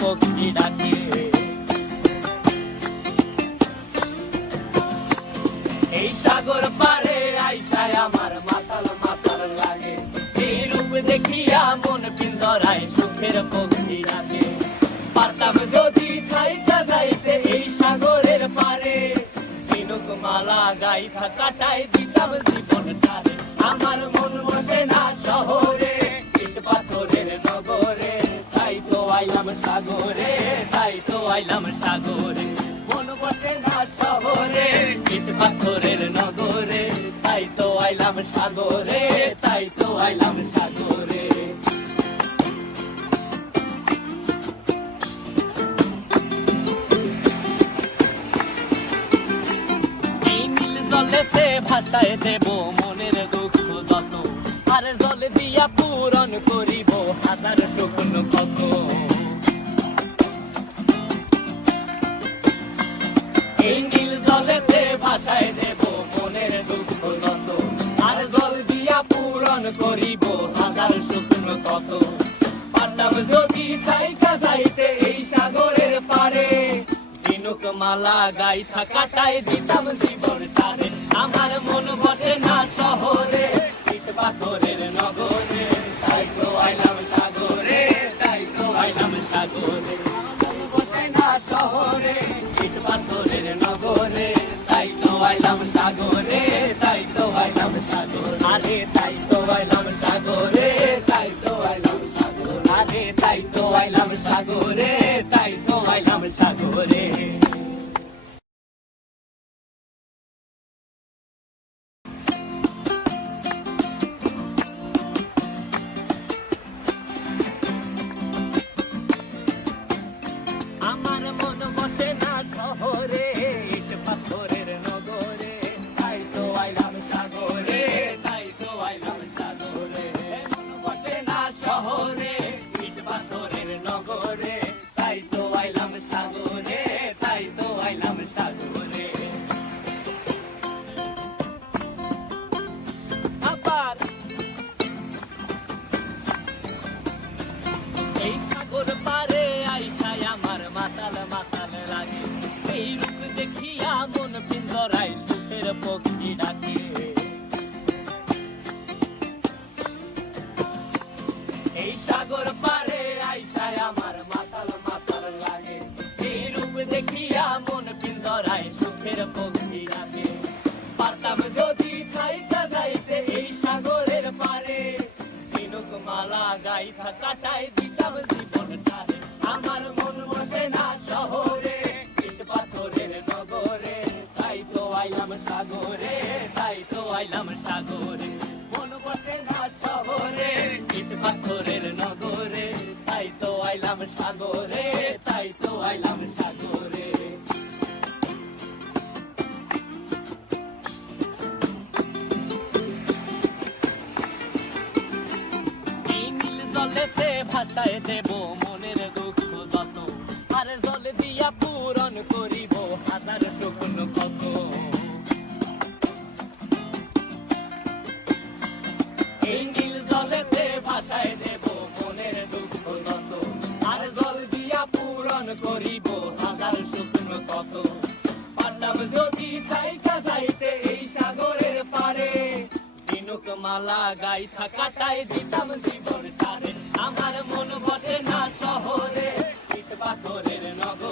পক্ষী ডাকে। এই সাগর পারে আইসায় আমার মাতাল মাতাল লাগে, এই রূপ দেখিয়া মন পিঞ্জরায় সুখের পক্ষী ডাকে। পারতাম যদি থাইকা যাইতে এই সাগরের পারে, ঝিনুক মালা গাইথা কাটাই দিতাম জীবনটারে। আমার মন বসে না শহরে, ইট পাথরের নগরে, তাই তো আইলাম সাগরে, তাই তো আইলাম সাগরে। মন বসে না শহরে, ইট পাথরের নগরে, তাই তো আইলাম সাগরে, তাই তো আইলাম সাগরে। জলেতে ভাসায় দেব মনের দুঃখ যত, আর জল দিয়া পূরণ করিব হাজার শুকন ক্ষত। এই নীল জলেতে ভাসায় দেব মনের দুঃখ যত, আর জল দিয়া পূরণ করিব হাজার শুকন ক্ষত। পারতাম যদি থাইকা যাইতে এই সাগরের পারে, ঝিনুক মালা গাইথা কাটাই দিতাম জীবনটারে। আমার মন বসে না শহরে, ইট পাথরের নগরে, তাই তো আইলাম সাগরে, তাই তো আইলাম সাগরে। মন বসে না শহরে, ইট পাথরের নগরে, তাই তো আইলাম সাগরে, তাই তো আইলাম সাগরে। আরে তাই তো আইলাম সাগরে, তাই তো আইলাম সাগরে। আরে তাই তো আইলাম সাগরে, তাই তো আইলাম সাগরে। আমার মন বসে না শহরে, ইট পাথরের নগরে, তাই তো আইলাম সাগরে, তাই তো আইলাম সাগরে। মন বসে না শহরে, ইট পাথরের নগরে, তাই তো আইলাম সাগরে, তাই তো আইলাম সাগরে। আবার এই সাগর পারে আইসায় আমার মাতাল মাতাল লাগে, এই রূপ দেখিয়া মন পিঞ্জরায় সুখের পক্ষী ডাকে। এই সাগর পারে আইসায় আমার মাতাল মাতাল লাগে, এই রূপ দেখিয়া মন পিঞ্জরায় সুখের পক্ষী ডাকে। পারতাম যদি থাইকা যাইতে এই সাগরের পারে, ঝিনুক মালা গাইথা কাটাই দিতাম জীবনটারে। আমার মন বসে না শহরে, ইট পাথরের নগরে, তাই তো আইলাম সাগরে, তাই তো আইলাম সাগরে। মন বসে না শহরে, ইট পাথরের নগরে, তাই তো আইলাম সাগরে, তাই তো আইলাম সাগরে। জলেতে ভাসায় দেব মনের দুঃখ যত, আর জল দিয়া পূরণ করিব হাজার শুকন ক্ষত। এই নীল জলেতে ভাসায় দেব মনের দুঃখ যত, আর জল দিয়া পূরণ করিব হাজার শুকন ক্ষত। পারতাম যদি থাইকা যাইতে এই সাগরের পারে, ঝিনুক মালা গাইথা কাটাই দিতাম জীবনটারে। আমার মন বসে না শহরে, ইট পাথরের নগরে,